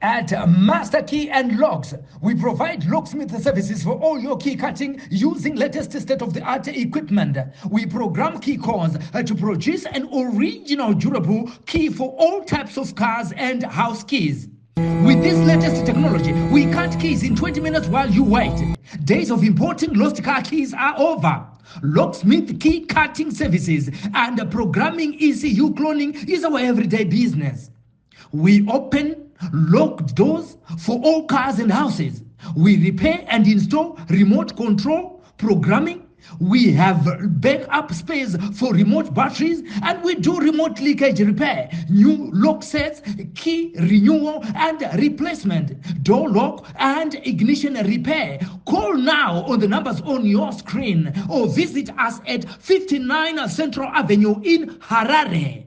At Master Key and Locks, we provide locksmith services for all your key cutting using latest state-of-the-art equipment. We program key cores to produce an original durable key for all types of cars and house keys. With this latest technology, we cut keys in 20 minutes while you wait. Days of importing lost car keys are over. Locksmith key cutting services and programming ECU cloning is our everyday business. We open locked doors for all cars and houses. We repair and install remote control programming. We have backup space for remote batteries, and we do remote leakage repair, new lock sets, key renewal and replacement, door lock and ignition repair. Call now on the numbers on your screen or visit us at 59 Central Avenue in Harare.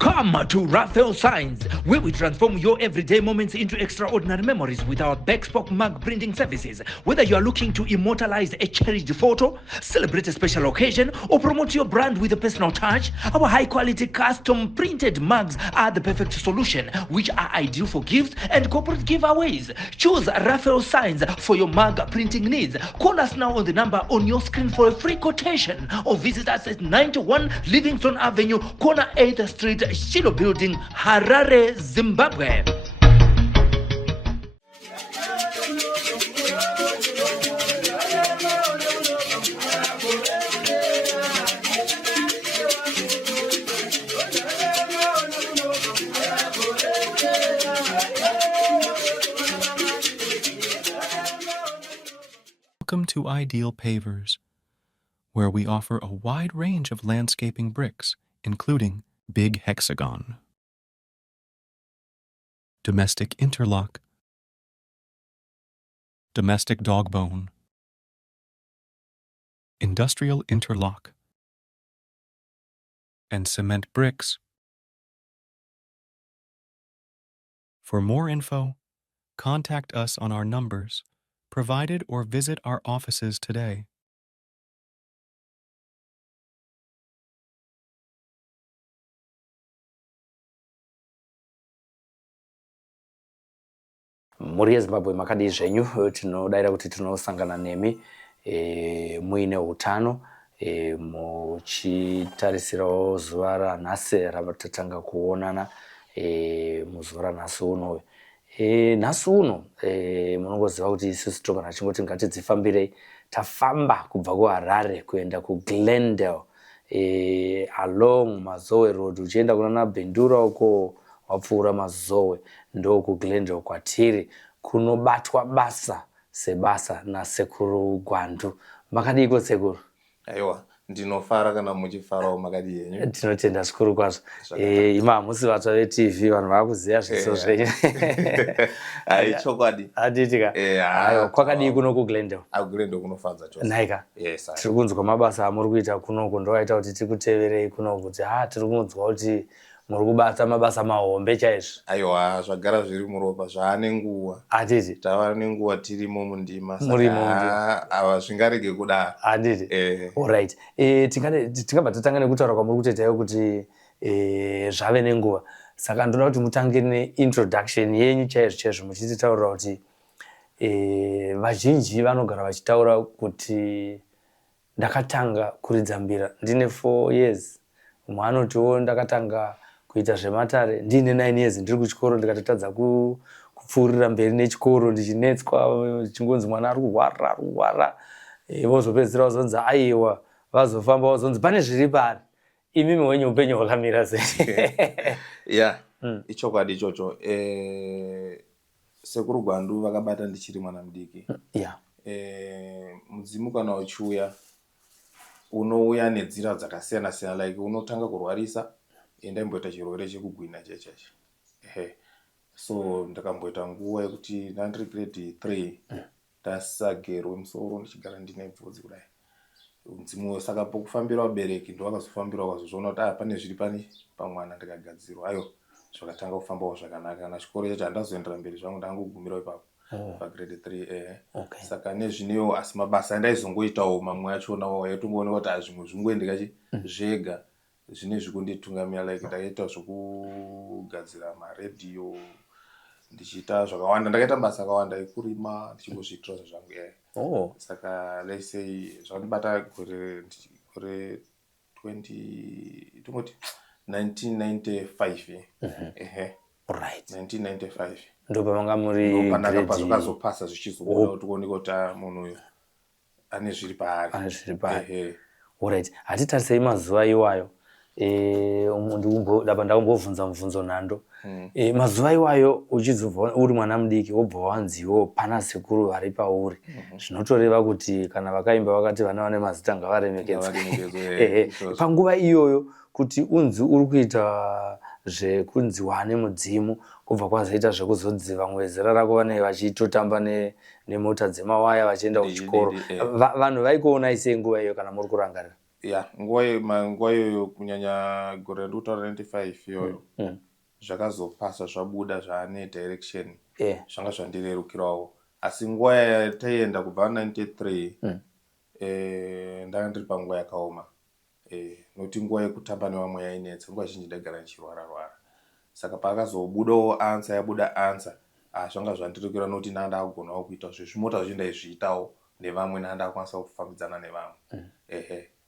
Come to Raphael Signs, where we transform your everyday moments into extraordinary memories with our Backspoke mug printing services. Whether you are looking to immortalize a cherished photo, celebrate a special occasion, or promote your brand with a personal touch, our high-quality custom printed mugs are the perfect solution, which are ideal for gifts and corporate giveaways. Choose Raphael Signs for your mug printing needs. Call us now on the number on your screen for a free quotation, or visit us at 91 Livingston Avenue, corner 8th Street, Shilo Building, Harare, Zimbabwe. Welcome to Ideal Pavers, where we offer a wide range of landscaping bricks, including Big Hexagon, Domestic Interlock, Domestic Dogbone, Industrial Interlock, and Cement Bricks. For more info, contact us on our numbers provided or visit our offices today. Muri yeZimbabwe makadi zvenyu tinodaira kuti tinosangana nemi muine utano muchitarisirawo zuva ranhasi ratatanga kuonana muzuva ranhasi uno. Nhasi uno munongoziva kuti isusu togona chingoti ngatidzifambirei. Tafamba kubva kuHarare kuenda kuGlendale along Mazoe Road uchienda kuna Bendura uko wapfuura Mazoe ndo kuGlendale kwatiri kunobatwa basa sebasa nasekuru Gwandu. Makadiko sekuru? Aiwa, ndinofara kana muchifarawo makadi yenyu. Tinotenda zvikuru kwazvo. Ima hamusi vatsva veTV vanhu vakuziva zviso zvenyu. Ai chokwadi. Hatitika. Aiwa, kwakadii kuno kuGlendale? Glendale kunofadza chose. Naika. Yes. Tiri kunzwa mabasa amuri kuita kunoko ndoaita kuti tikuteverei kunoko kuti tiri kunzwa kuti muri kubata mabasa mahombe chaizvo. Aiwa, zvagara zviri muropa zvaane nguva. Hatiti. Tava nenguva tirimo mundima. Muri mundima. Ava zvingarege kudaro. Hatiti. Alright. Tingabva tatanga nekutaura kwamuri kutoitaiwo kuti zvave nenguva. Saka ndoda kuti mutange neintroduction yenyu chaizvo muchititaurira kuti vazhinji vanogara vachitaura kuti ndakatanga kuridza mbira ndine 4 years. Mumwe anotiwo ndakatanga kuita zvematare ndine 9 years ndiri kuchikoro ndikatotadza kupfuurira mberi nechikoro ndichinetswa chingonzi mwana ari kurwara vozopedzisira vazonzi aiwa vazofamba vazonzi pane zviri pari imimi wenyu upenyu hwakamira sei? Yeah, ichokwadi ichocho. Sekuru Gwandu vakabata ndichiri mwana mudiki. Yeah. Mudzimu kana uchiuya unouya nenzira dzakasiyana siyana, like unotanga kurwarisa ndaimboita chirwere chekugwina checheche. So ndakamboita nguva yekuti ndandiri grade 3 ndasagerwe musoro ndichigara ndine bvudzi kudai. Mudzimu saka pokufambira vabereki ndovakazofambira vakazozviona kuti pane zviri pani pamwana ndikagadzirwa. Ayo zvakatanga kufambawo zvakanaka kana chikoro chacho handazoendera mberi zvangu ndangogumirawo ipapo. pagrade 3 Okay. saka nezvinewo asi mabasa andaizongoitawo mamwe achona yaitongoona kuti zvimwe zvingoendeka zvega zvinezvi kunditungamira like ndakaita zvekugadzira maredhiyo ndichiita zvakawanda ndakaita basa akawanda ekurima ndichingozviitira zvangu saka let's say zvandibata gore 1995 right 1995 ndo pamanga muri pandakazopasa zvichizobuda kuti kuoneka kuti munhu uyu ane zviri paari alright hatitarisei mazuva iwayo ndapa ndakumbobvunza mubvunzo nhando mazuva iwayo uchizobva uri mwana mudiki wobva wanziwo pana sekuru vari pauri zvinotoreva kuti kana vakaimba vakati vana vane mazita ngavaremekedzwe panguva iyoyo kuti unzi uri kuita zvekunzi wane mudzimu kubva kwazoita zvekuzodzidza vamwe zera rako vanenge vachitotamba nemota dzemawaya vachienda kuchikoro vanhu vaikuonai sei nguva iyo kana muri kurangarira nguva iyoyo kunyanya gore rendikutaura 95 iyoyo zvakazopasa zvabuda zvaane direction zvanga zvandirerukirawo asi nguva yataienda kubva 93 ndanga ndiri panguva yakaoma nokuti nguva yekutamba nevamwe yainetsa nguva zhinji ndagara ndichirwara saka pakazobudawo ansa yabuda ansa zvanga zvandirukira nokuti nandagonawo kuita zvimota zvacho ndaizviitawo nevamwe nandakwanisa kufambidzana nevamwe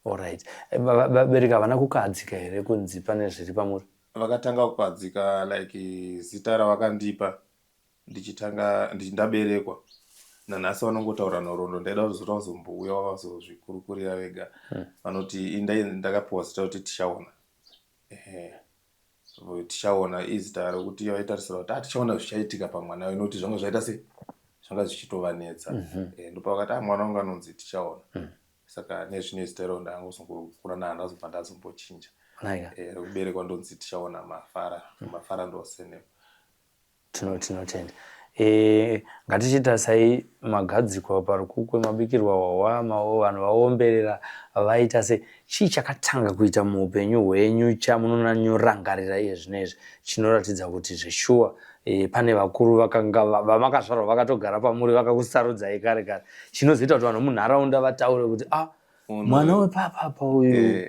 alright vabereki havana kukadzika here kunzi pane zviri pamuri vakatanga kukadzika like zita ravakandipa ndaberekwa nanhasi vanongotaura nhoroondo ndaida kuzota kuzombouya vakazozvikurukurira vega vanoti ndakapiwa zita kuti tichaona tichaona izita rokuti vaitarisira kuti tichaona zvichaitika pamwana we nokuti zvanga zvaita se zvanga zvichitovanetsa ndopavakati mwana wangu anonzi tichaona saka nezvine zita iro ndangozongokura nandazobva ndazombochinja rekuberekwa ndonzi tichaona mafara ndosenemo tinotenda ngatichitarisai magadziko parukukwe mabikirwa hwahwa vanhu vaomberera vaita se chii chakatanga kuita muupenyu hwenyu chamunonanyorangarira iye zvinezvi chinoratidza kuti zveshuwa pane vakuru vamakazvarwa vakatogara pamuri vakakusarudzai kare kare chinozoita kuti vanhu munharaunda vataure kuti mwana wepapapa uyu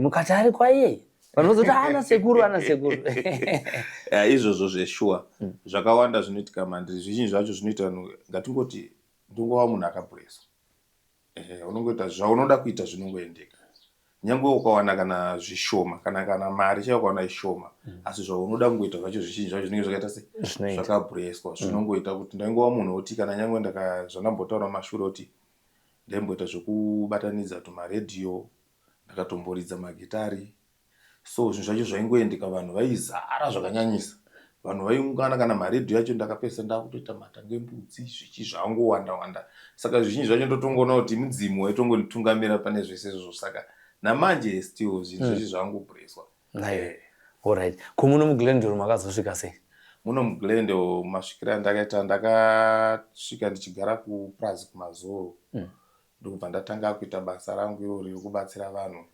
mukati ari kwaiye vanozoti ana sekuru izvozvo zveshuwa zvakawanda zvinoitika mandiri zvizhinji zvacho zvinoita ngatingoti ndingova munhu akapureswa unongoita zvaunoda kuita zvinongoendeka nyange ukawana kana zvishoma kana mari chaiyo ukawana ishoma asi zvaunoda kungoita zvacho zvizhinji zvacho zvinenge zvakaita se zvakapureswa zvinongoita kuti ndaingova munhu woti kana nyange zvandambotaura mashure kuti ndaimboita zvekubatanidza tumaredhiyo ndakatomboridza magitari so zvinhu zvacho zvaingoendeka vanhu vaizara zvakanyanyisa vanhu vaiungana kana maredhiyo yacho ndakapesa ndakutoita mata ngembudzi zvichizvangowanda saka zvizhinji zvacho ndotongoona kuti mudzimu waitongotungamira pane zvese izvozvo saka namanje still zvinhu zveshe zvangopureswa alright kumuno muglendoro makazosvika sei muno muglendoro masvikira ndakasvika ndichigara kuprazi kumazoro ndokubva ndatanga kuita basa rangu irori rekubatsira vanhu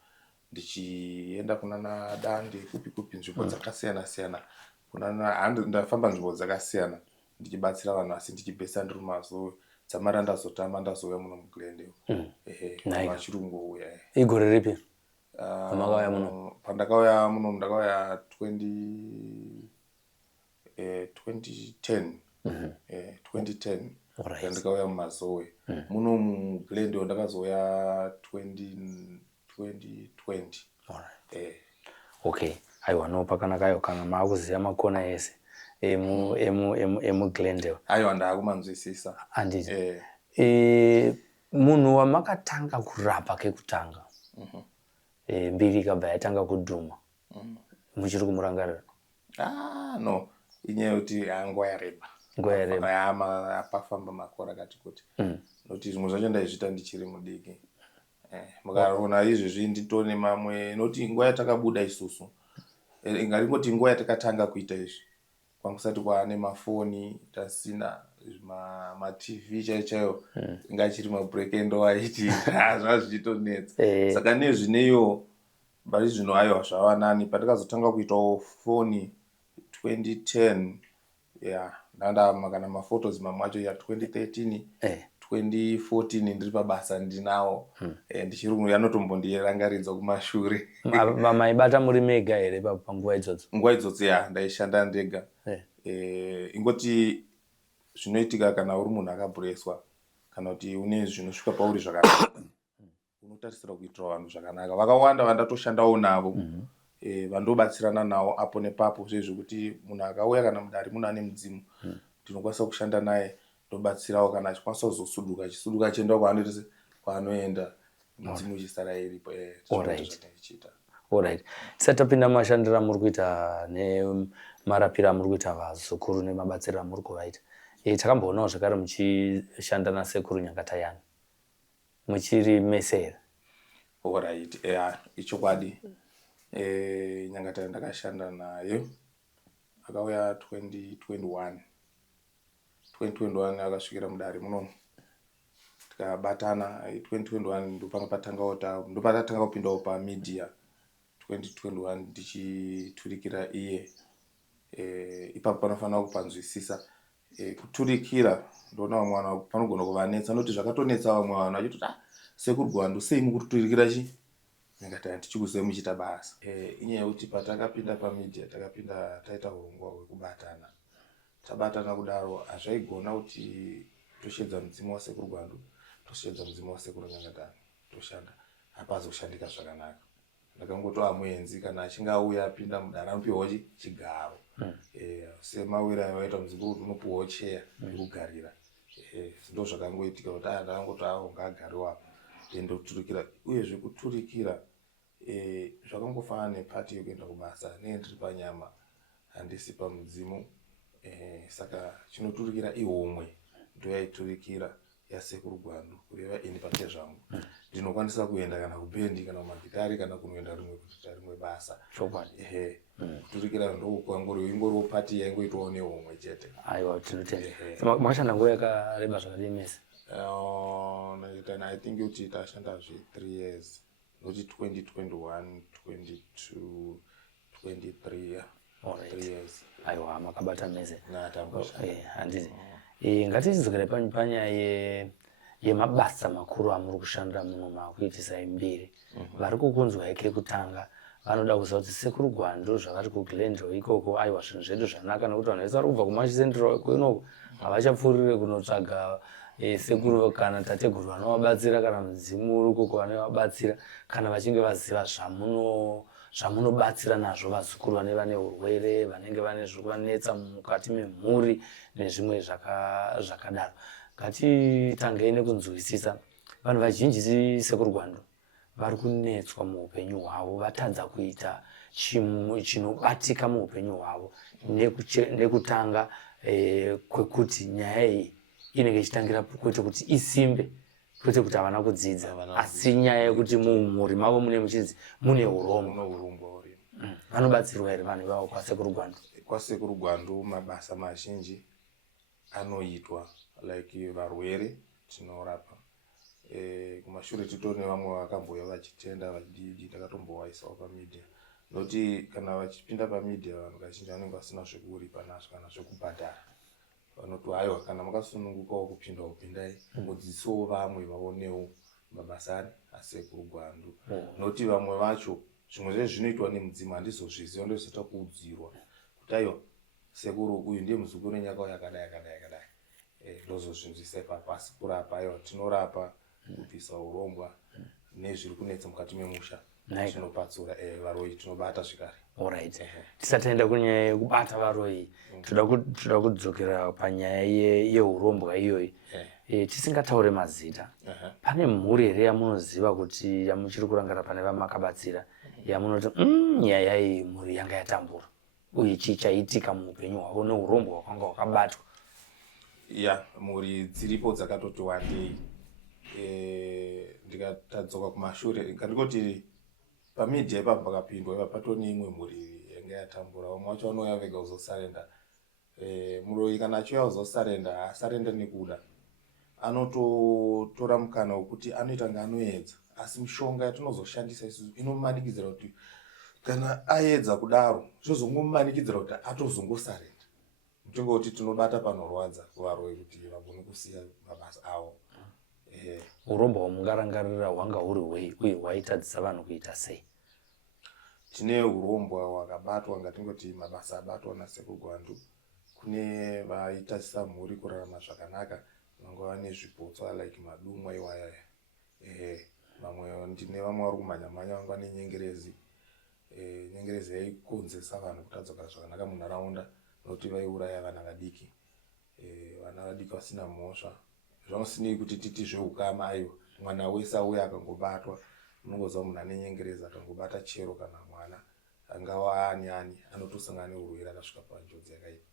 ndichienda kunana Dande kupi nzvimbo dzakasiyana siyana ndafamba nzvimbo dzakasiyana ndichibatsira vanhu asi ndichipesa ndiri mumazuve dzamara ndazotama ndazouya muno muglendero vachirungouya igore ripi pamakauya muno pandakauya muno ndakauya 2010 ndikauya mumazowe muno muglendero ndakazouya 2020 okay aiwa no pakanakayo kana maakuziva makona ese emuglendale aiwa ndaakumanzwisisa handiti munhu wamakatanga kurapa kekutanga mbiri ikabva yatanga kudhuma muchiri kumurangarira no inyaya yekuti nguva yareba pafamba makore akati kuti nokuti zvimwe zvacho ndaizviita ndichiri mudiki mukaona izvezvi nditone mamwe noti nguva yatakabuda isusu ingaringoti nguva yatakatanga kuita izvi kwangu kwaane mafoni tasina matv chaiyo ingachiri mabreak endo aiti zvava zvichitonetsa saka nezvineyo bari zvino aiwa zvava nani pandakazotanga kuitawo foni 2010 ndandama kana maphotos mamwacho ya 2013 2014 ndiri pabasa ndinawo ndichirungu yanotombondirangaridza kumashure. Maibata muri mega here panguva idzodzo? Nguva idzodzo ya ndaishanda ndega. Ingoti zvinoitika kana uri munhu akabhureswa kana kuti une zvinosvika pauri zvakanaka unotarisira kuitira vanhu zvakanaka. Vakawanda vandatoshandawo navo vandobatsirana nawo apo nepapo zvezvekuti munhu akauya kana mudare munhu ane mudzimu ndinokwanisa kushanda naye ndobatsirawo kana achikwanisa kuzosuduka achisuduka achienda kwaanoenda mudzimu uchisara iripo. Alright. Tisati tapinda mashandiro amuri kuita nemarapiro amuri kuita vazukuru nemabatsiro amuri kuvaita, takamboonawo zvakare muchishanda nasekuru Nyangatayani muchiri mese here? Alright, ichokwadi. Nyangatayani ndakashanda nayo akauya 2021 akasvikira mudare munomu tikabatana. 2021 ndopatatanga kupindawo pamedia. 2021 ndichiturikira iye. Ipapo panofanira kupanzwisisa kuturikira. Ndoona vamwe vanhu panogona kuvanetsa noti zvakatonetsa vamwe vanhu vachiti sekuru Gwandu sei mukuturikira Nyangatayani tichikuzoi muchita basa. Inyaya yekuti patakapinda pamedia takapinda taita urongwa hwekubatana. Tabatana kudaro hazvaigona kuti toshedza mudzimu wasekuru Gwandu toshedza mudzimu wasekuru Nyangatayani toshanda hapazoshandika zvakanaka. Ndakangotova muenzi kana achinge auya apinda mudare anopiwawo chigaro. Semawira avaita mudzimu kuti unopiwawo cheya yekugarira. Ndo zvakangoitika kuti ndakangotoawo ngaagarewo apo ndoturikira. Uyezve kuturikira zvakangofanana nepati yekuenda kubasa. Nenge ndiri panyama handisi pamudzimu. Saka chinoturikira ihomwe ndoyaiturikira yasekuru Gwandu kureva ini pake zvangu ndinokwanisa kuenda kana kubendi kana kumagitari kana kunoenda rimwe basa. Kuturikira ndokwangori ingoriwo pati yaingoitwawo nehomwe chete. Aiwa, tinotenda. Makashanda nguva yakareba zvakadii mese? I think kuti tashanda 3 years. Noti 2021 22 23 3 years. Aiwa, makabata mese. Handisi. Ngatichidzokera panyaya yemabasa makuru amuri kushandira muno makuitisa imbiri. Vari kukunzwa kekutanga vanoda kuziva kuti sekuru Gwandu zvakati kuGlendow ikoko aiwa zvinhu zvedu zvanaka nekuti vanhu vese vari kubva kuMachizendero kuno havachapfuurire kunotsvaga sekuru kana tateguru vanovabatsira kana mudzimu uri koko vanovabatsira kana vachinge vaziva zvamunobatsira nazvo vazukuru vanenge vane urwere vanenge vane zviri kuvanetsa mukati memhuri nezvimwe zvakadaro. Ngatitangei nekunzwisisa vanhu vazhinji sekuru Gwandu vari kunetswa muupenyu hwavo vatadza kuita chinobatika muupenyu hwavo nekutanga kwekuti nyaya iyi inenge ichitangira kwete kuti isimbe kwete kuti havana kudzidza asi nyaya yekuti mumhuri mavo mune urombo. Vanobatsirwa here vanhu ivavo kwasekuru Gwandu? Kwasekuru Gwandu mabasa mazhinji anoitwa like varwere tinorapa. Kumashure titori nevamwe vakambouya vachitenda vachidii takatombovaisavo pamedia. Noti kana vachipinda pamedia vanhu vazhinji vanenge vasina zvekuripa nazvo kana zvekubhadhara. Vanoti aiwa kana makasunungukawo kupindawo pindai mudzidzisewo vamwe vaonewo mabasa asekuru Gwandu. Noti vamwe vacho zvimwe zvezvinoitwa nemudzimu handizozviziva ndozoita kuudzirwa kuti aiwa sekuru uyu ndiye muzukuru wenyaka yakadai. Ndozozvinzwisa ipapo asi kurapa aiwa tinorapa kubvisa urombwa nezviri kunetsa mukati memusha zvinopatsura varoi tinobata zvikare. Alright. Tisataenda kunyaya yekubata varoi toda kudzokera panyaya yeurombwa iyoyi. Tisingataure mazita pane mhuri here yamunoziva kuti yamuchiri kurangara pane vamakabatsira yamunoti nyaya iyi mhuri yanga yatambura uye chii chaitika muupenyu hwavo neurombwa hwakanga hwakabatwa? Mhuri dziripo dzakatoti wandei. Ndikatadzoka kumashure kandikoti pamedia ipapo pakapindwa ipa patoni imwe mhuri yanga yatambura. Vamwe vacho vanouya vega kuzosarenda. Muroi kana achiuya kuzosarenda haasarenda nekuda, anototora mukana wekuti anoita ngaanoedza asi mishonga yatinozoshandisa isusu inomanikidzira kuti kana aedza kudaro zvozongomanikidzira kuti atozongosarenda. tingoti tinobata panorwadza kuvaroi kuti vagone kusiya mabasa avo. Urombo hwamungarangarira hwanga huri hwei uye hwaitadzisa vanhu kuita sei? Tine urombo hwakabatwa ngatingoti mabasa abatwa nasekuru Gwandu. Kune vaitadzisa mhuri kurarama zvakanaka, vangava nezvipotswa like madumwa iwaya. Vamwe ndine vamwe vari kumhanya-mhanya vangava nenyengerezi. Nyengerezi yaikonzesa vanhu kutadzoka zvakanaka munharaunda nokuti vaiuraya vana vadiki. Vana vadiki vasina mhosva. Zvanosinei kuti titi zveukama aiwa. Mwana wese auya akangobatwa, unongoziva munhu ane nyengerezi akangobata chero kana mwana. Angava ani anotosangana neurwere akasvika panjodzi yakaipa.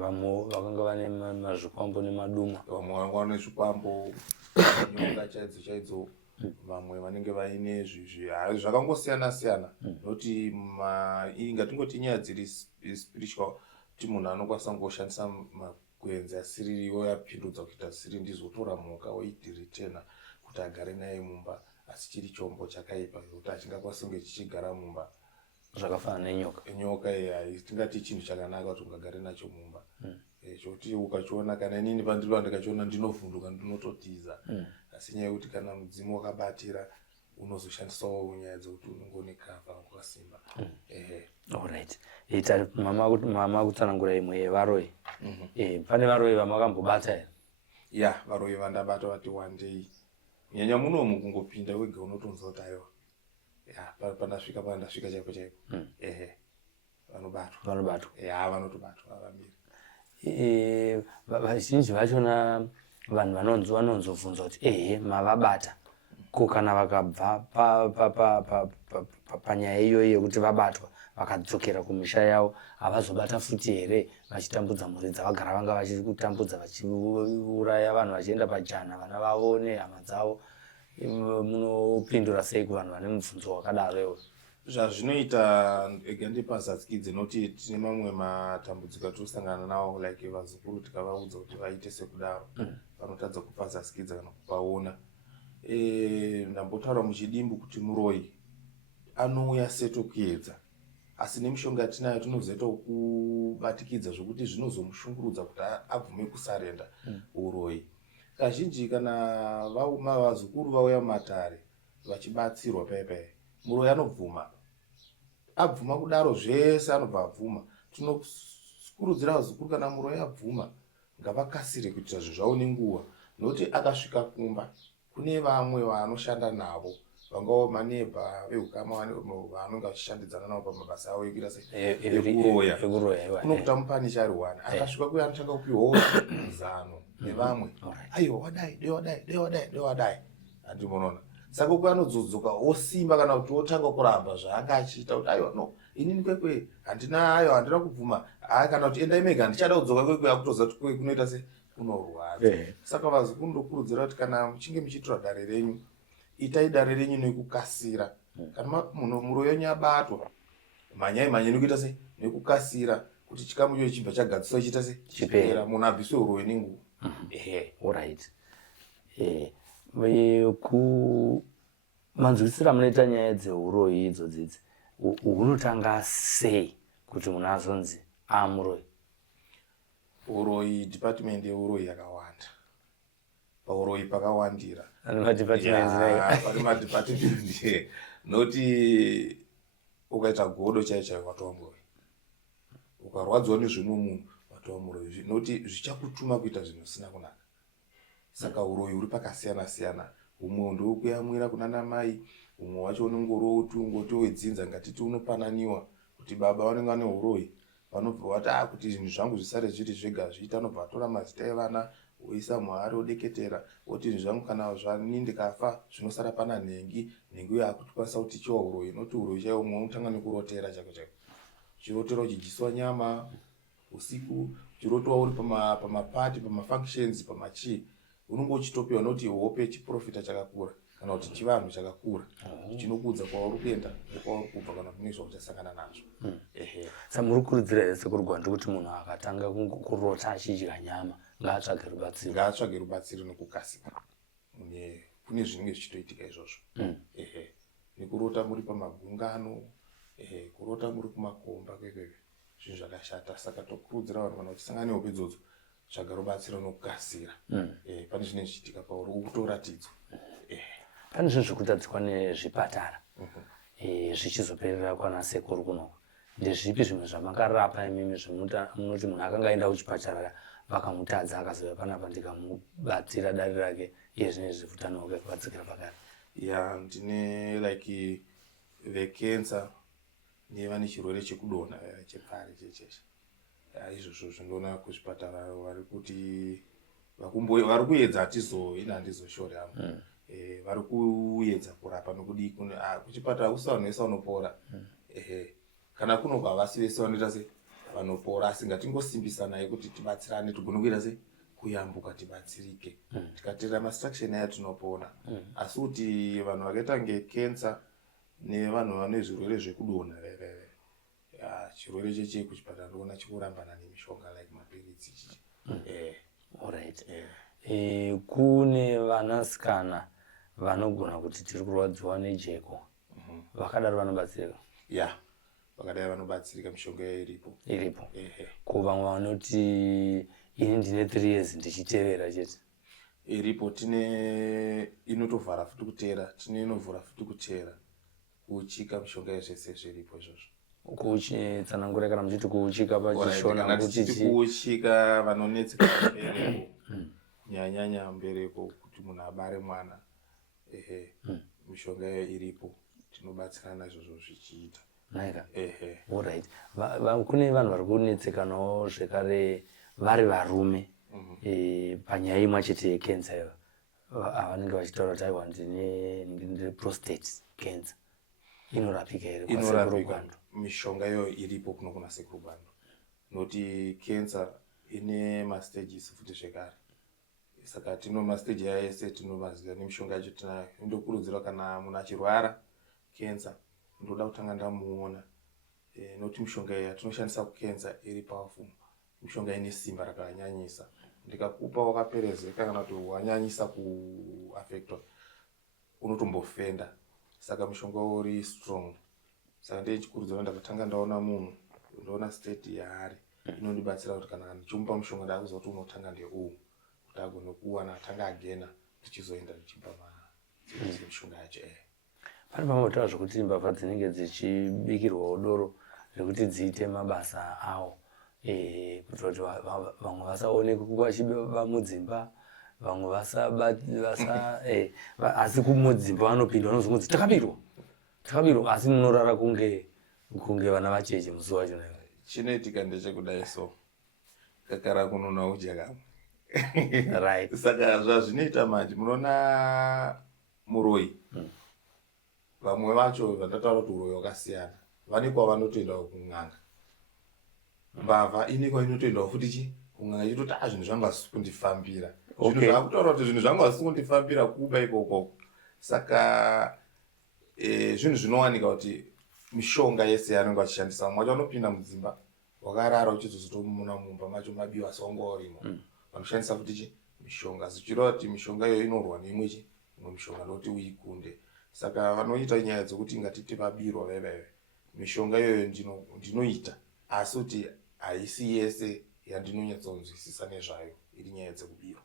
Vamwe vakanga vane mazvikwambo nemadumwa. Vamwe vanga vane zvikwambo, nyoka chaidzo. Vamwe vanenge vaine zvakangosiyana-siyana. Nokuti ngatingoti nyaya dziri spiritual, kuti munhu anokwanisa kungoshandisa makwenzi asiriwo yapindudza kuita siri, ndizotora mhuka woidiritena kuti agare naye mumba, asi chiri chombo chakaipa kuti achingakwanisi kunge chichigara mumba. Zvakafanana nenyoka. Nyoka tingati chinhu chakanaka kuti ungagare nacho mumba. Chokuti ukachiona, kana inini pandiri ndikachiona ndinovhunduka ndinototiza. Asi nyaya yekuti kana mudzimu wakabatira unozoshandisawo nyaya dzokuti unongone kava kwakasimba. Alright. Mama kutsanangura imwe yevaroi. Pane varoi vamakambobata here? Ya, varoi vandabata vati wandei. Nyanya munomu kungopinda wega unotonzwa kuti aiwa. Ya, pandasvika chaipo. Vanobatwa. Ya, vanotobatwa vaviri. Vazhinji vachona vanhu vanonzobvunza kuti mavabata. Ko kana vakabva panyaya iyoyi yekuti vabatwa vakadzokera kumisha yavo, havazobata futi here vachitambudza mhuri dzavagara vanga vachitambudza, vachiuraya vanhu vachienda pajana vana vavo nehama dzavo? Munopindura sei kuvanhu vane mubvunzo wakadaro iwo? Zvazvinoita ega ndipazadzikidze, noti tine mamwe matambudziko atosangana nawo, like vazukuru tikavaudza kuti vaite sekudaro, vanotadza kupazadzikidza kana kupaona. Ndambotaura muchidimbu kuti muroi anouya setokuedza, asi nemishonga yatinayo tinozoita kubatikidza zvokuti zvinozomushungurudza kuti abvume kusarenda uroi. Kazhinji kana vazukuru vauya mumatare vachibatsirwa paipai, muroi anobvuma. Abvuma kudaro zvese anobva abvuma. Tinokurudzira vazukuru kana muroi abvuma ngavakasire kuita zvinhu zvavo nenguva, nokuti akasvika kumba kune vamwe vanoshanda navo, vangava manebha veukama vanonge vachishandidzana navo pamabasa avo ekuita sekuroya. Kunokuta mupani chari wani. Akasvika kuya anotanga kupiwawo muzano nevamwe. Aiwa, wadai. Handimonoona. Saka uko anodzoka osimba kana kuti otanga kuramba zvaanga achiita kuti aiwa no, inini kwekwe handina kubvuma. Kana kuti endai mega ndichada kudzoka kwekwe, akutoziva kuti kunoita se kunorwadza. Saka vazukuru ndokurudzira kuti kana muchinge muchitora dare renyu, itai dare renyu nekukasira. Kana muroi wenyu abatwa, mhanyai nekuita se nekukasira, kuti chikamu ichocho chibva chagadziswa chiita se chipera, munhu abviswe uroi nenguva. Alright. Manzwisira munoita nyaya dzeuroi idzodzidzi, hunotanga sei kuti munhu azonzi amuroi? Uroi, department yeuroi yakawanda. Pauroi pakawandira. Pane madhipatimenti. Noti ukaita godo chaiyo watova muroi. Ukarwadzwa nezvino munhu watova muroi. Noti zvichakutuma kuita zvinhu zvisina kunaka. Saka uroi uri pakasiyana-siyana. Umwe ndokuyamwira kunana mai, umwe wacho unongoti wedzinza, ngatiti unopananiwa kuti baba vanenge vane uroi. Vanobva vati kuti zvinhu zvangu zvisare zviri zvega zviita, anobva atora mazita evana oisa muhari odeketera, oti zvinhu zvangu kana zvani ndikafa zvinosara pana nhengi uyo akutokwanisa kuti chiwa uroi. Noti uroi chaiwo umwe unotanga nekurotera chako. Chirotera uchidyiswa nyama usiku, chirotowa uri pamapati, pamafunctions, pamachii. Unonge uchitopiwa noti hope chiprofita chakakura kana kuti chivanhu chakakura chinokudza kwauri kuenda nekwauri kubva kana kune zvauchasangana nazvo. Saka muri kukurudzira here sekuru Gwandu kuti munhu akatanga kurota achidya nyama ngaatsvage rubatsiro nekukasika. Kune zvinenge zvichitoitika izvozvo. Nekurota muri pamagungano, kurota muri kumakomba kwekwe, zvinhu zvakashata. Saka tokurudzira vanhu kana vachisangana nehope idzodzo tsvaga rubatsiro nokukasira. Pane zvinenge zvichiitika pauri ukutoratidzwa. Pane zvinhu zvekutadzikwa nezvipatara zvichizoperera kwana sekuru kunoko. Ndezvipi zvimwe zvamakarapa imimi zvinoti munhu akanga aenda kuchipatara vakamutadza akazouya panapa ndikamubatsira dare rake iye zvinezvi utano hwake hwakadzikira pakare? Ndine like vekensa nevane chirwere chekudonha chepfari checheche. Izvozvo zvindoona kuzvipatara vari kuti vari kuedza handizoshore hamo. Vari kuedza kurapa nokudii kuchipatara kusi vanhu vese vanopora. Kana kunobva vasi vese vanoita se vanopora, asi ngatingosimbisanayi kuti tibatsirane tigone kuita se kuyambuka tibatsirike. Tikateerera mastruction aya tinopona. Asi kuti vanhu vakaita ngekensa nevanhu vane zvirwere zvekudonha chirwere cheche kuchipatara ndoona chikurambana nemishonga like mapiritsi chichi. Alright. Kune vanasikana vanogona kuti tiri kurwadziwa nejeko vakadaro vanobatsirika? Vakadai vanobatsirika, mishonga iripo. Ko vamwe vanoti ini ndine 3 years ndichitevera chete? Iripo, tine inotovhara futi kuteera, tine inovhura futi kuteera. Kuchika mishonga yezvese zviripo izvozvo. Kuchitsanangura kana muchiti kuchika pachishona kuti kuchika vanonetseka mbereko. Nyanyanya mbereko kuti munhu abare mwana. Mishonga iripo, tinobatsirana izvozvo zvichiita. Alright. Kune vanhu vari kunetsekanawo zvekare vari varume panyaya imwe chete yekensa iyo avanenge vachitaura kuti aiwa ndine prostate cancer. Inorapika here? Inorapika. Mishonga iyo iripo kuno kuna sekuru Bando. Noti kensa ine mastages futi zvekare. Saka tino mastage aya ese tinomaziva nemishonga yacho tinayo. Ndokurudzirwa kana munhu achirwara kensa ndoda kutanga ndamuona. Noti mishonga yatinoshandisa kukensa iri powerful. Mishonga ine simba rakanyanyisa. Ndikakupa wakaperezeka kana kuti wanyanyisa kuaffectwa unotombofenda. Saka mishonga uri strong. Saka ndechikurudzirwa ndakatanga ndaona munhu ndoona state yaari inondibatsira kuti kana ndichimupa mushonga ndakuziva kuti unotanga ndeuwu kuti agone kuwana atanga agena tichizoenda tichipa mishonga yacho. Pane pamwe zvokuti mbavha dzinenge dzichibikirwa doro zvekuti dziite mabasa awo kuti vamwe vasaoneke vachiba mudzimba, vamwe asi kumudzimba vanopinda vanozonzi takabirwa asi munorara kunge vana vacheche musi wacho. Chinoitika ndechekudai so kakara kunona udya kamwe. Right. Saka zvazvinoita manje munoona muroi. Vamwe vacho vandataura kuti uroi wakasiyana vane kwavanotoenda kun'anga. Mbavha ine kwainotoenda futi kun'anga ichitoti zvinhu zvangu hazvisi kundifambira. Zvinhu zvakutaura kuti zvinhu zvangu hazvisi kundifambira kuba ikoko. Saka zvinhu zvinowanika kuti mishonga yese yaanenge achishandisa vamwe vacho vanopinda mudzimba wakarara uchizotomuna mumba macho mabiwa songo urimo. Vanoshandisa futi mishonga zichireva kuti mishonga iyo inorwa neimwe mishonga noti uikunde. Saka vanoita nyaya dzokuti ngatiti vabirwa veve mishonga iyoyo ndinoita asi kuti haisi yese yandinonyatsonzwisisa nezvayo iri nyaya dzekubirwa.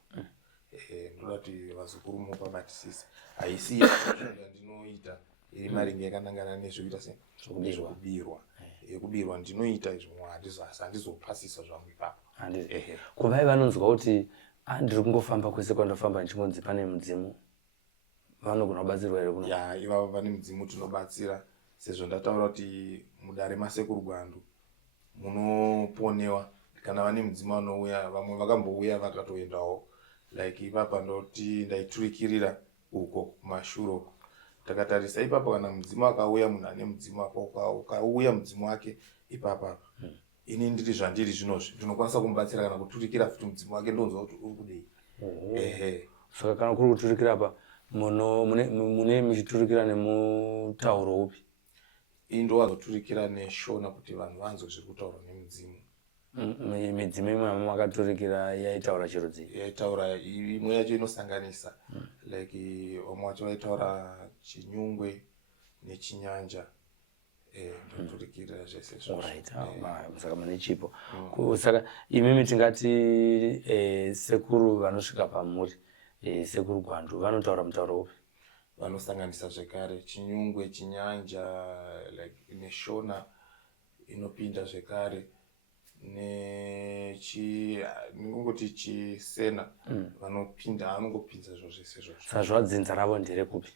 Ndoda kuti vazukuru mupabatisise haisi yese yandinoita iri maringe yakanangana nezvekuita sekubirwa. Kubirwa ndinoita izvo handizopasisa zvangu ipapo. Kuvai vanonzwa kuti ndiri kungofamba kwese kwandofamba ndichingonzi pane mudzimu, vanogona kubatsirwa here kuno? Ivavo vane mudzimu tinobatsira. Sezvo ndataura kuti mudare masekuru Gwandu munoponewa kana vane mudzimu vanouya. Vamwe vakambouya vakatoendawo like ipapa ndoti ndaiturikirira uko kumashuro. Takatarisa ipapa kana mudzimu akauya, munhu ane mudzimu ukauya mudzimu wake ipapa ini ndiri zvandiri zvinozvi ndinokwanisa kumubatsira kana kuturikira futi mudzimu wake ndonzwa kuti uri kudei. Saka kana kuri kuturikira apa mune michiturikira nemutauro upi? Ndo wazoturikira neshona kuti vanhu vanzwe zviri kutaurwa nemudzimu. Midzimu imwe makaturikira yaitaura chirudzi? Yaitaura imwe yacho inosanganisa like vamwe vacho vaitaura Chinyungwe neChinyanja. ndoturikira zvese izvozvo. Alright, saka mune chipo. Saka imimi tingati sekuru vanosvika pamuri, sekuru Gwandu vanotaura mutauro upi? Vanosanganisa zvekare Chinyungwe, Chinyanja, like neshona inopinda zvekare ningoti Chisena vanopinda, vanongopinza zvose izvozvo. Saka dzinza ravo nderekupi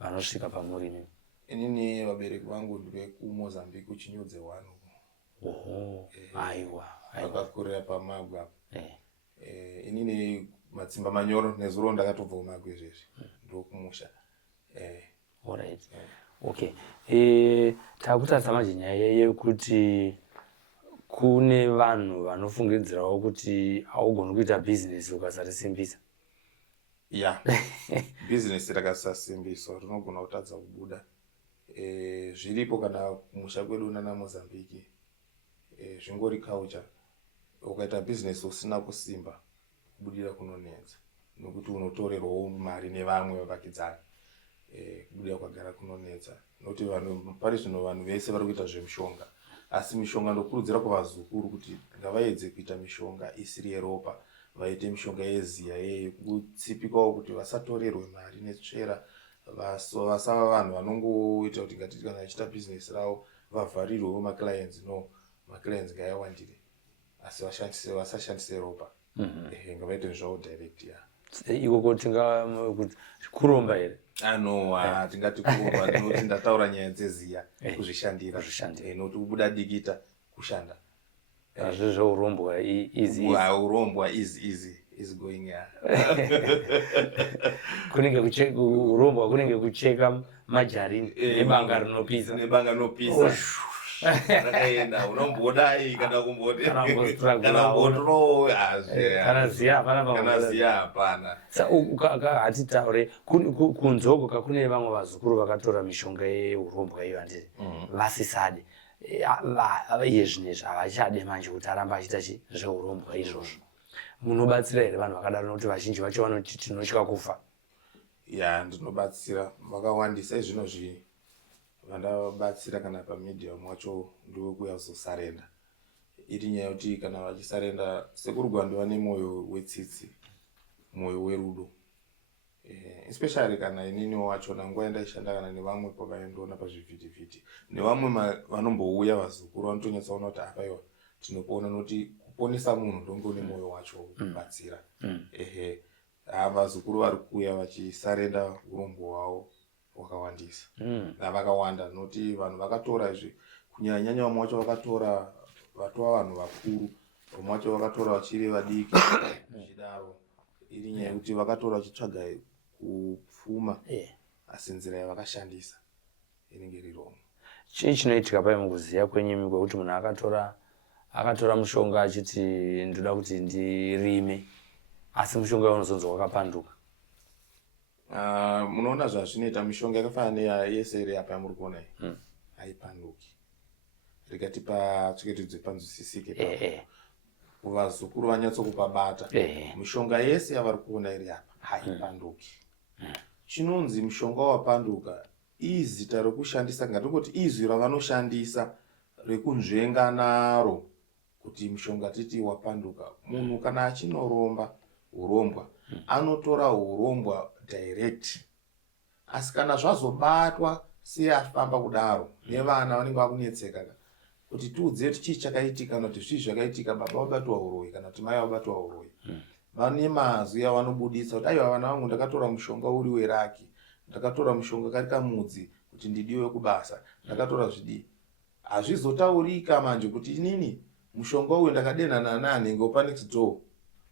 vanosvika pamuri imimi? Inini vabereki vangu ndevekuMozambique, Chinyudze 1. Aiwa. Vakakurira paMagwa. Inini Matsimba Manyoro nezuro ndakatobva kuMagwa izvezvi ndokumusha. Alright. Okay. Takutarisa manje nyaya yekuti kune vanhu vanofungidzirawo kuti haugoni kuita business ukasarisimbisa. Ya, business rakasasimbiswa rinogona kutadza kubuda. Zviripo kana kumusha kwedu nana Mozambique. Zvingori culture. Ukaita business usina kusimba, kubudira kunonetsa. Nokuti unotorerwawo mari nevamwe vavakidzana. Kubudira kwagara kunonetsa. Nokuti pari zvino vanhu vese vari kuita zvemishonga. Asi mishonga ndokurudzira kuvazukuru kuti ngavaedze kuita mishonga isiri yeropa. Vaite mishonga yeziya yekutsipikawo kuti vasatorerwe mari netsvera. Vasava vanhu vanongoita kuti ngatiti kana vachiita business ravo vavharirwewo maclients. No, maclients ngayawandire. Asi vasashandise ropa. Ngavaite zvavo direct. Ikoko kuromba here? No, tingati kuromba ndinoti ndataura nyaya dzeziya kuzvishandira. Nokuti kubuda dikita kushanda. Zvezveurombwa easy. Urombwa is going urombwa kunenge kucheka majarini nebanga rinopisa. Nebanga rinopisa. Rakaenda unombodai kana kumboti kana mbotro kana ziya hapana. Hatitaure kunzoko kakune vamwe vazukuru vakatora mishonga yeurombwa iyo handiri vasisade iyezvinezvi havachade manje kuti aramba achiita zveurombwa izvozvo. Munobatsira here vanhu vakadaro nokuti vazhinji vacho vanoti tinotya kufa? Ya, ndinobatsira vakawandisa izvinozvi vandabatsira kana pamedium wacho ndowekuya kuzosarenda. Iri nyaya kuti kana vachisarenda sekuru Gwandu vane mwoyo wetsitsi, mwoyo werudo. Especially kana inini wacho nguva ndaishanda kana nevamwe pavaindoona pazvivhitivhiti. Nevamwe vanombouya vazukuru vanotonyatsaona kuti apaiwa tinokuona nokuti kuponesa munhu ndongone mwoyo wacho kubatsira. Vazukuru vari kuuya vachisarenda urombo hwavo wakawandisa. Navakawanda nokuti vanhu vakatora izvi kunyanya vamwe vacho vakatora vatova vanhu vakuru, vamwe vacho vakatora vachiri vadiki zvidaro. Iri nyaya yekuti vakatora vachitsvaga kupfuma asi nzira yavakashandisa inenge iri wrong. Chii chinoitika pai mukuziya kwenyimi kwekuti munhu akatora mushonga achiti ndoda kuti ndirime asi mushonga unozonzwa wakapanduka? Munoona zvazvinoita mishonga yakafanana neyese iri apa yamuri kuona iyi haipanduki. Rikati patsveketedze panzwisisike vazukuru vanyatsokupabata. Mishonga yese yavari kuona iri apa haipanduki. Chinonzi mushonga wapanduka izita rekushandisa, ngatingoti izwi ravanoshandisa rekunzvenga naro kuti mushonga titi wapanduka. Munhu kana achinoromba urombwa anotora urombwa direct. Asi kana zvazobatwa seyafamba kudaro nevana vanenge vakunetseka kuti tiudze kuti chii chakaitika kana kuti zvii zvakaitika, baba wabatwa uroyi kana kuti mai wabatwa uroyi. Vane mazwi avanobudisa kuti aiwa vana vangu ndakatora mushonga uri weraki, ndakatora mushonga kari kamudzi kuti ndidiwe kubasa, ndakatora zvidii. Hazvizotaurika manje kuti inini mushonga uyu ndakadenhana naanenge opa next door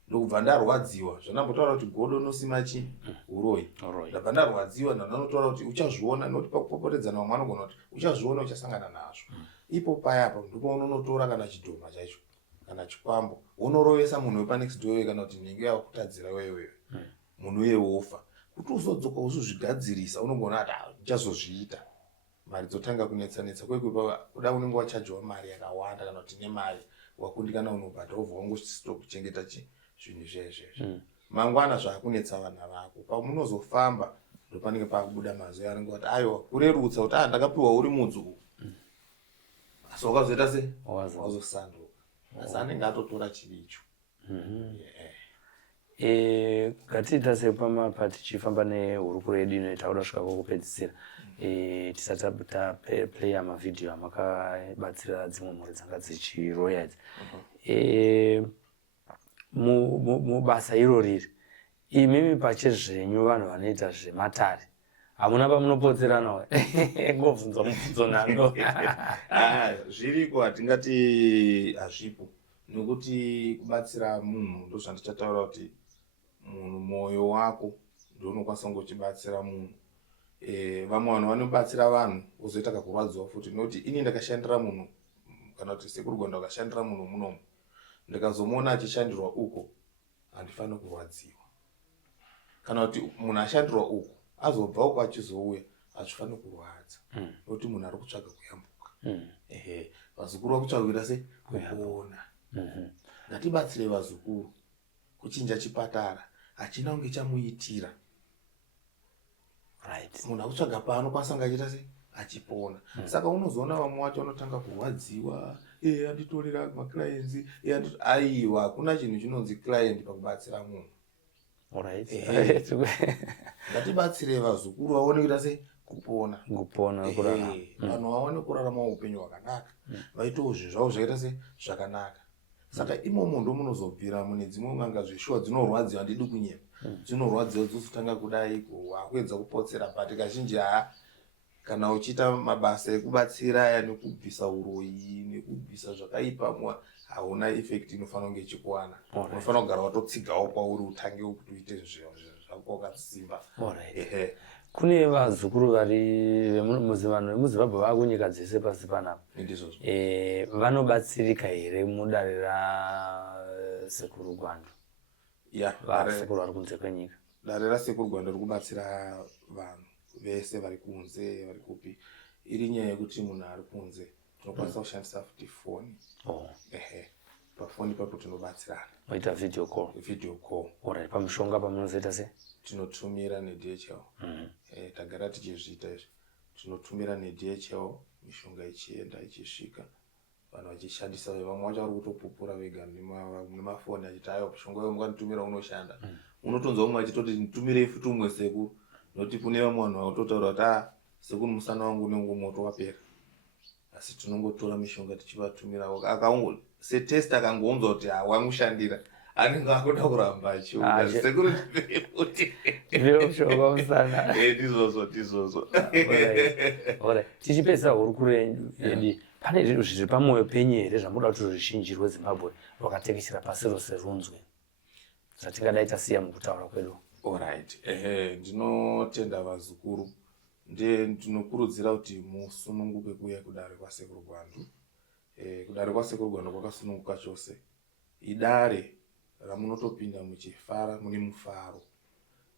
ndokubva ndarwadziwa. Zvanambotaura kuti godo nosima chi uroyi. Ndabva ndarwadziwa ndanotaura kuti uchazviona nokuti pakupopotedzana vamwe vanogona kuti uchazviona uchasangana nazvo. Ipo payapa ndipo unonotora kana chidhoma chacho kana chikwambo unorovesa munhu wepa next door kana kuti nenge yakutadzira wewe munhu uye wofa. Kuti uzodzoka uzozvigadzirisa unogona kuti uchazozviita. Mari dzotanga kunetsanetsa kwekupa kuda unenge wachajiwa mari yakawanda kana kuti nemari wakundikana unobhadha wobva wangostop kuchengeta zvinhu zvezvezvo. Mangwana zvakunetsa vana vako pamunozofamba ndo panenge pakubuda mazwi anenge kuti aiwa kurerutsa kuti ndakapiwa uri mudzi uyu so wakazoita se Wakazosanduka. asi anenge atotora chiricho. Ngatiita sepamapa tichifamba nehurukuro yedu inoita kuda kusvika kwokupedzisira, tisati taplaya mavhidhiyo amakabatsira dzimwe mhuri dzanga dzichiroya idzi. Mubasa irori imimi pachezvenyu vanhu vanoita zvematare hamuna pamunopotseranawo ngobvunzwa mubvunzo nhando. Zviriko hatingati hazvipo, nekuti kubatsira munhu ndo zvandichataura kuti munhu mwoyo wako ndio unokwanisa kungochibatsira munhu. Vamwe vanhu vanobatsira vanhu wozoita kakurwadziwa futi, nekuti ini ndakashandira munhu kana kuti sekuru Gonda akashandira munhu munomu, ndikazomuona achishandirwa uko handifani kurwadziwa. Kana kuti munhu ashandirwa uko azobva uko achizouya hazvifani kurwadza, nekuti munhu ari kutsvaga kuyambuka. Vazukuru vakutsvagira se kupona. Ngatibatsire vazukuru kuchinja chipatara hachina kunge chamuitira. Munhu akutsvaga paanokwanisa kunge achiita se achipona. Saka unozoona vamwe wacho vanotanga kurwadziwa, anditorera maclients, aiwa hakuna chinhu chinonzi client pakubatsira munhu. Ngatibatsire vazukuru vaone kuita se kupona kurarama. Vanhu vaone kurarama upenyu hwakanaka, vaitewo zvinhu zvavo zvakaita se zvakanaka. Saka imomo ndo munozobvira mune dzimwe n'anga zveshuwa dzinorwadziwa handidi kunyema, dzinorwadziwa dzozotanga kudai wakuedza kupotsera, but kazhinji kana uchiita mabasa ekubatsira aya nekubvisa uroyi nekubvisa zvakaipa hauna effect inofanira kunge ichikuwana. Unofanira kugara watotsigawo kwauri utange kuti uite zvako wakasimba. Kune vazukuru vari vanhu vemuZimbabwe vakunyika dzese pasi panapa, vanobatsirika here mudare rasekuru Gwando? Vasekuru vari kunze kwenyika. Dare rasekuru Gwando riri kubatsira vanhu vese vari kunze, vari kupi. Iri nyaya yekuti munhu ari kunze tinokwanisa kushandisa futi foni. Pafoni papo tinobatsirana. Moita video call. Alright, pamushonga pamunozoita se? Tinotumira neDHL. Tagara tichizviita izvi. Tinotumira neDHL, mishonga ichienda ichisvika. Vanhu vachishandisa, vamwe vacho vari kutopupura vega nemafoni achiti aiwa mushonga uyu mukanditumira unoshanda. Unotonzwa umwe achitoti nditumire futi umwe sekuru, nokuti kune vamwe vanhu vanototaura kuti sekuru musana wangu unenge moto wapera. Asi tinongotora mishonga tichivatumira, setest akangounzwa kuti wamushandira anenge akuda kuramba achiuya sekuru futi mushonga musana. Ndizvozvo. Tichipedza hurukuro yedu, pane zvinhu zviri pamwoyo penyu here zvamuda kuti ruzhinji rweZimbabwe rwakatekeshera pasi rose runzwe zvatingadai tasiya mukutaura kwedu? Alright, ndinotenda vazukuru, ndinokurudzira kuti musununguke kuuya kudare kwasekuru Gwando. Kudare kwasekuru Gwando kwakasununguka chose. Idare ramunotopinda muchifara, mune mufaro.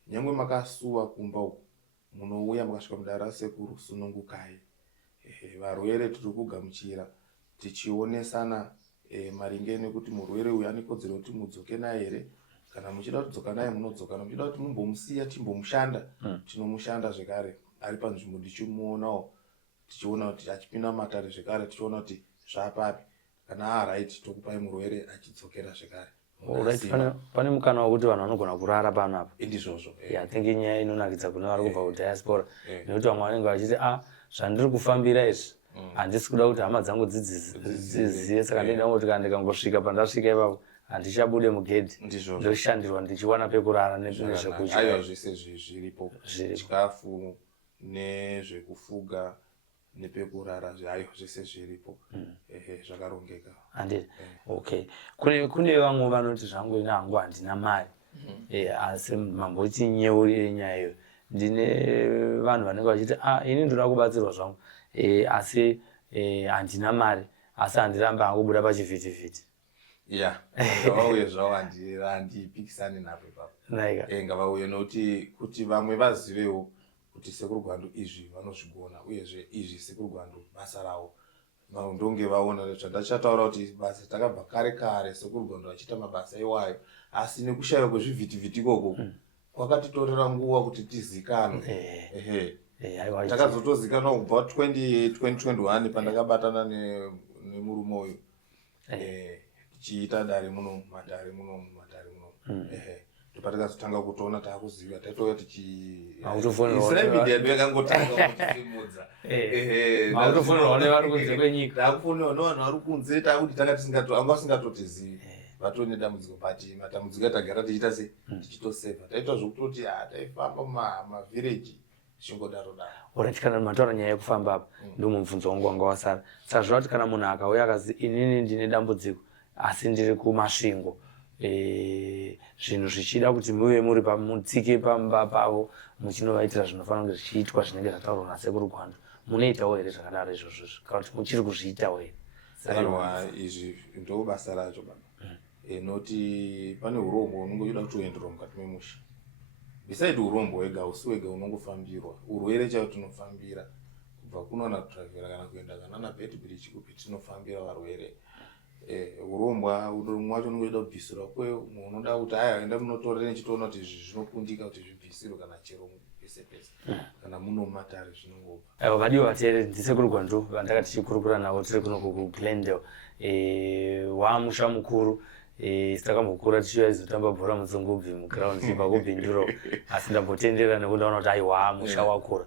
Nyangwe makasuwa kumba uku, munouya mukasvika mudare rasekuru, sunungukai. Varwere tiri kugamuchira tichionesana maringe nekuti murwere uyu ane kodzero kuti mudzoke naye here, kana muchida kudzoka naye munodzoka, muchida kuti mumbomusiya timbomushanda tinomushanda zvekare ari panzvimbo ndichimuonawo, tichiona kuti achipinda mumatare zvekare tichiona kuti zvapapi, kana right tokupai murwere achidzokera zvekare. Pane mukana wekuti vanhu vanogona kurara pano apa. Ndizvozvo. I think inyaya inonakidza kune vari kubva kudiaspora, nekuti vamwe vanenge vachiti zvandiri kufambira izvi handisi kuda kuti hama dzangu dziziye, saka ndinoda kuti kana ndikangosvika pandasvika ipapo handichabude mugedhi, ndoshandirwa ndichiwana pekurara nezvekudya. Aiwa, zvese zviripo, chikafu nezvekufuga nepekurara, aiwa zvese zviripo. Zvakarongeka. Okay. Kune vamwe vanoti zvangu hangu handina mari, asi mamboti nyeurire nyaya iyo. Ndine vanhu vanenge vachiti ini ndoda kubatsirwa zvangu, asi handina mari, asi handiramba hangu buda pachivhitivhiti. Ngavauye zvavo, handipikisani navo ipapo. Ngavauye nokuti kuti vamwe vazivewo kuti sekuru Gwando izvi vanozvigona, uyezve izvi sekuru Gwando basa ravo. Ndonge vaona zvandachataura kuti basa takabva kare kare sekuru Gwando achiita mabasa iwayo, asi nekushaya kwezvivhitivhiti ikoko kwakatitorera nguva kuti tizikanwe. Takazotozikanwa kubva 2021 pandakabatana nemurume uyu tichiita dare muno madare muno patakazotanga kutoona takuziva taitouya tichiisrael media ndo yakangotanga kutisimudza mautofonerwa nevari kunze kwenyika takufonerwa nevanhu vari kunze takuti tanga anga vasingatotizii vatoo nedambudziko but matambudziko atagara tichiita sei tichitosevha taitwa zvokutoti taifamba mavhireji zvingodaro daro orati kana mataura nyaya yekufamba apa ndomubvunzo wangu wanga wasara saka zvinoti kana munhu akauya akazi inini ndine dambudziko asi ndiri kumasvingo zvinhu zvichida kuti muve muri pamutsike pamba pavo muchinovaitira zvinofanira kunge zvichiitwa zvinenge zvataurwa nasekuru Gwando munoitawo here zvakadaro izvozvo kana kuti muchiri kuzviitawo here? aiwa izvi ndo basa racho baba noti pane urombo unongoida kutoenderwa mukati memusha beside urombo wega usi wega unongofambirwa urwere chaiwo tinofambira kubva kunoona kutravhera kana kuenda kana naBed Bridge kupi tinofambira varwere urombwa umwe wacho unongoida kubvisirwa kwe unoda kuti aya enda munotorera nechitoona kuti izvi zvinokundika kuti zvibvisirwe kana chero pese pese kana muno matare zvinongobva aiwa vadiwa vateereri ndisekuru Gwando vandakati tichikurukura navo tiri kuno kuGlendale wamusha mukuru takambokura tichiuya izotamba bhora mutsungubvi muground chibva kubhinduro asi ndambotenderera nekuti ndaona kuti aiwa musha wakura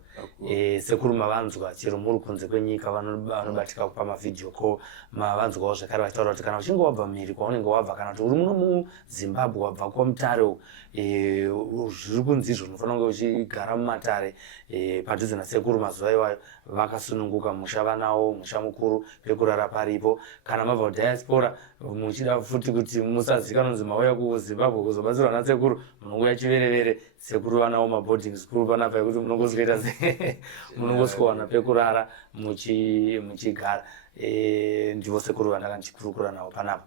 sekuru mavanzwa chero muri kunze kwenyika vanobatika pamavhidhiyo call mavanzwawo zvakare vachitaura kuti kana uchinge wabva mhiri kwaunenge wabva kana kuti uri muno muZimbabwe wabva kwaMutare zviri kunzi izvo unofanira kunge uchigara mumatare padhuze nasekuru mazuva iwayo vakasununguka musha vanawo musha mukuru pekurara paripo kana mabva kudiaspora muchida futi kuti musazikanwa kunzi mauya kuZimbabwe kuzobatsirwa nasekuru munongouya chiverevere sekuru vanawo maboarding school panapa yekuti munongosvikaita munongosvikawana pekurara muchigara ndivo sekuru vandanga ndichikurukura navo panapa.